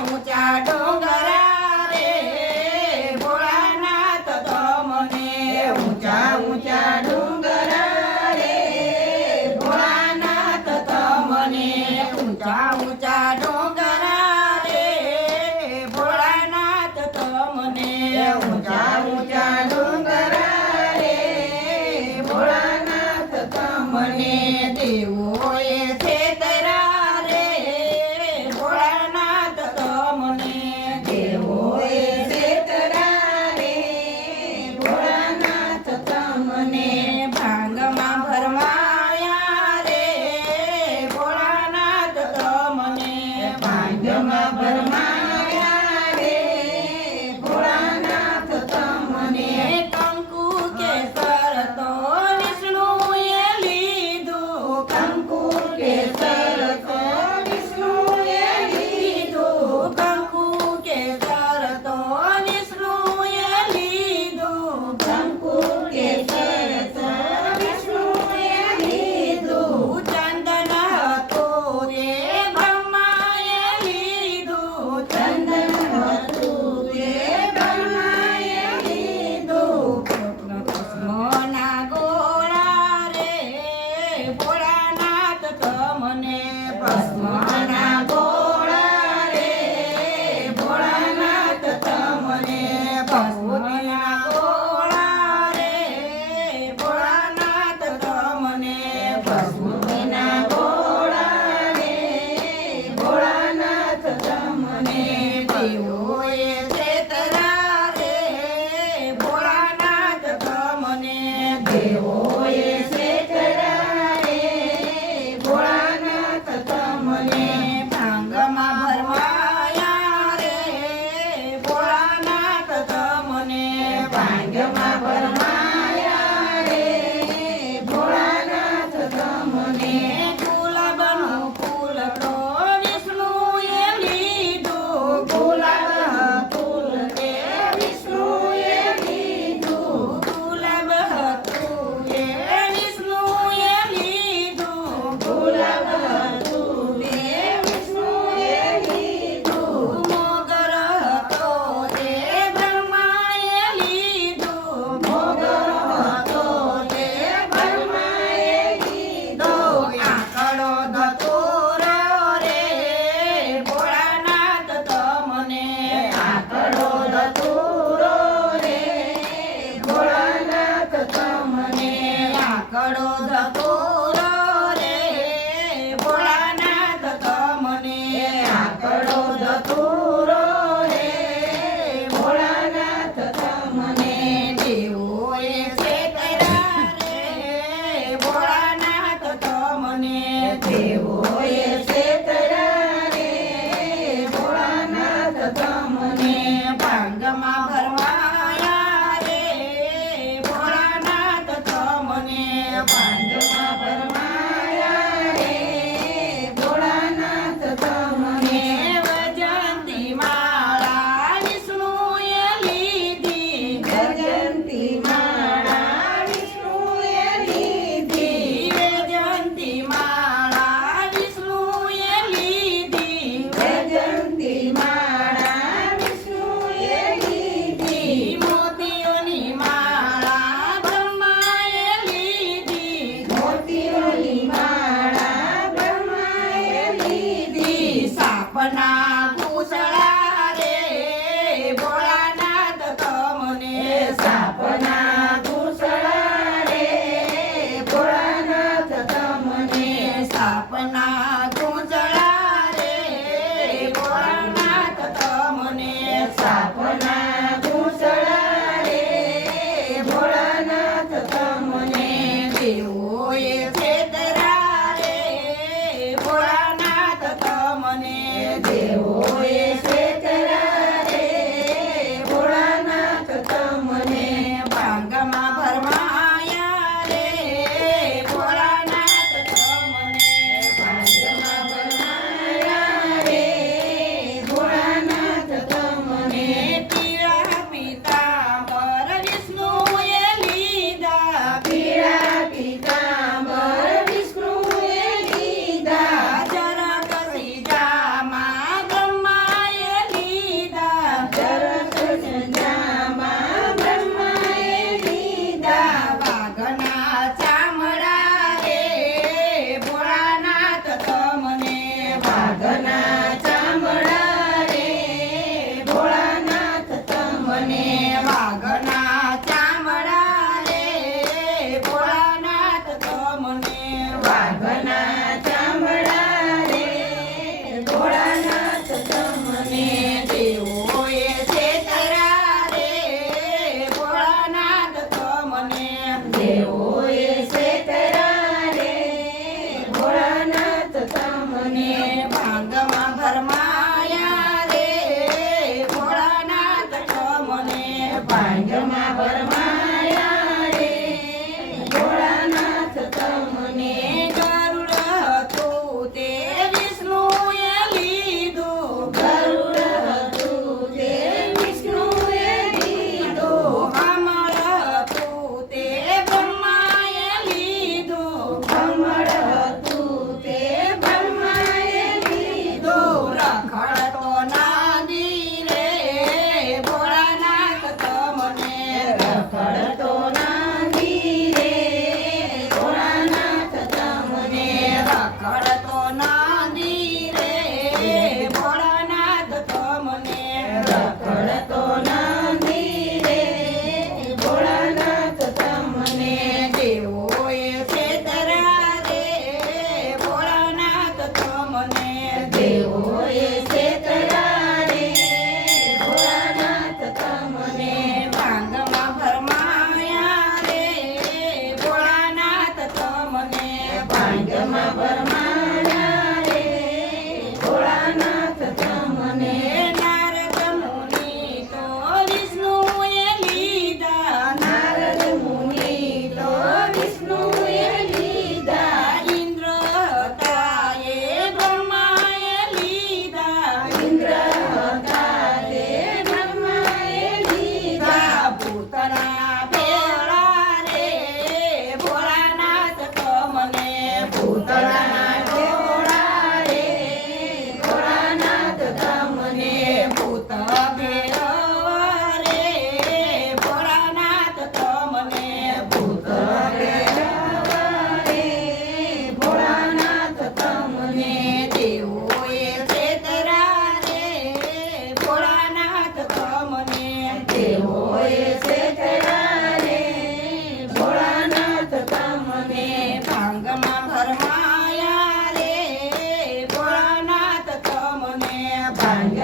ઊંચા ડોંગરા રે ભોળાનાથ તમને ઊંચા ઊંચા ડુંગરા રે ભોળાનાથ તમને ઊંચા ઊંચા ડોંગરા રે ભોળાનાથ તમને ઊંચા ઊંચા ડોંગરા રે ભોળાનાથ તમને દેવોએ છેતરા રે ભોળાનાથ તમને દેવોએ છેતરા રે ભોળાનાથ તમને ભાંગમાં ભરમાયા રે ભોળાનાથ તમને ભાંગમાં ભરમાયા રે ભોળાનાથ તમને કંકુ કેસર તો વિષ્ણુએ લીધું કંકુ કેસર તો વિષ્ણુએ લીધું કંકુ કેસર તો વિષ્ણુએ લીધું કંકુ કેસર તો વિષ્ણુએ લીધું ચંદન હતું રે બ્રહ્માએ લીધું ચંદન હતું રે બ્રહ્માએ લીધું ભસ્મના ગોળા રે ભોળાનાથ તમને ભસ્મના ગોળા રે ભોળાનાથ તમને ભસ્મના ગોળા રે ભોળાનાથ તમને ભસ્મના ગોળા રે ભોળાનાથ તમને દેવોએ છેતરા રે ભોળાનાથ તમને દેવોએ છેતરા રે ભોળાનાથ તમને ભાંગમાં ભરમાયા રે ભોળાનાથ તમને ભાંગમાં ભરમાયા રે ભોળાનાથ તમને ગુલાબનું ફૂલ તો વિષ્ણુએ લીધું ગુલાબ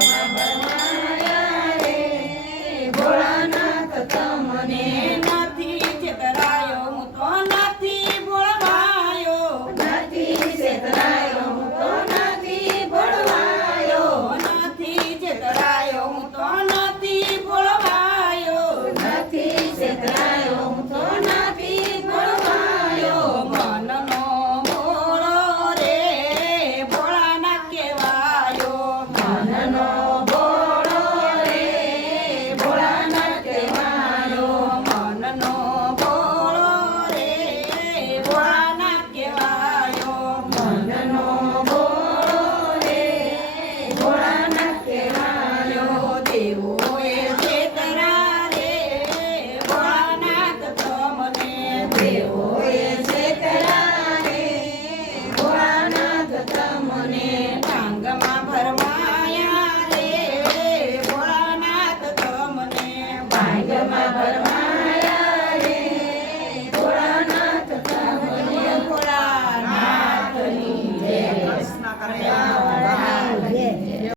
ભાંગમાં ભરમાયા